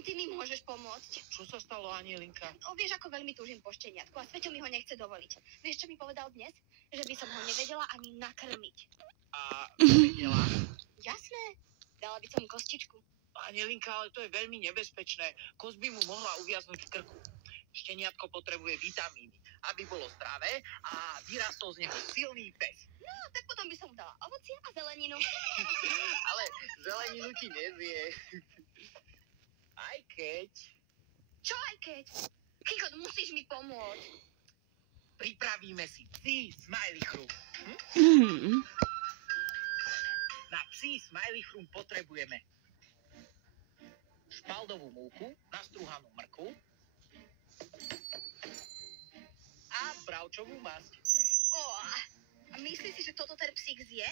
len ty mi môžeš pomôcť. Čo sa stalo, Anielinka? Vieš, ako veľmi túžim po šteniatku a Sveťo mi ho nechce dovoliť. Vieš, čo mi povedal dnes? Že by som ho nevedela ani nakrmiť. A vedela? Jasné, dala by som kostičku. Anielinka, ale to je veľmi nebezpečné. Kosť by mu mohla uviaznuť v krku. Šteniatko potrebuje vitamíny, aby bolo zdravé a vyrastol z neho silný pes. No, tak potom by som mu dala ovocie a zeleninu. Ale zeleninu ti nevie. Aj keď... Čo aj keď? Kikot, musíš mi pomôcť. Pripravíme si psí smiley chrum. Na psí smiley chrum potrebujeme špaldovú múku, nastruhanú mrkvu a bravčovú masť. A myslíš si, že toto ten psík zje?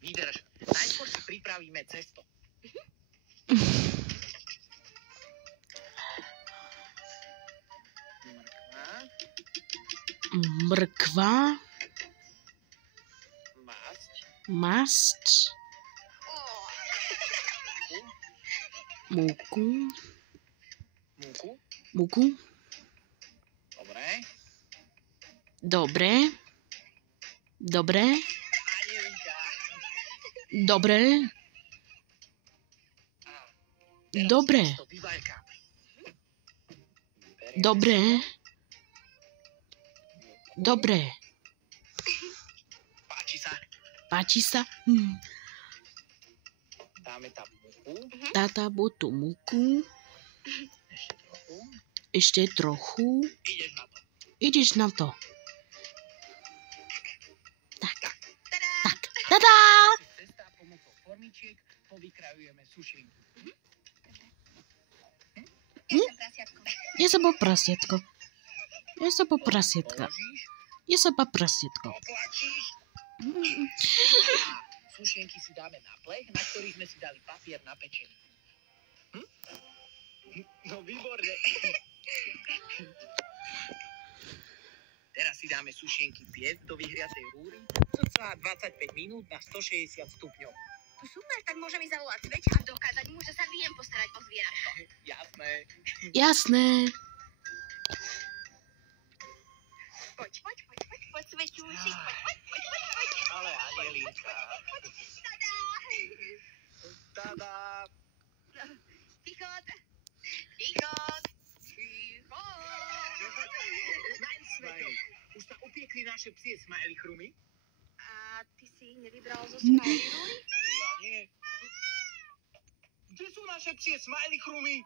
Vydrž. Najskôr si pripravíme cesto. Mrkva. Masť. Masť. Múku. Múku. Dobre. Dobre. Anielinka. Dobre. Dobre. Cesto vyvaľkáme. Dobre. Dobre. Páči sa? Dáme tam múku. Táta tú múku. Ešte trochu. Ideš na to. Ideš na to. Tak. Tada! Cesta pomocou formičiek povykrajujeme sušenky. Ja som prasiatko. Položíš, Ja som prasiatko. potlačíš a sušenky si dáme na plech, na ktorý sme si dali papier na pečenie. No výborne. Teraz si dáme sušenky piec do vyhriatej rúry, cca 25 minút na 160 stupňov. Super, tak môžem ísť zavolať Sveťa a dokázať mu, že sa viem postarať o zvieratko. Jasné. Jasné. Poď, Sveťúšik, poď. Ale Anielinka. Tada. Tichot. Sveťo, už sa upiekli naše psie smiley chrumy? A ty si ich nevybral zo smiley rúry? Ja nie. Kde sú naše psie smiley chrumy?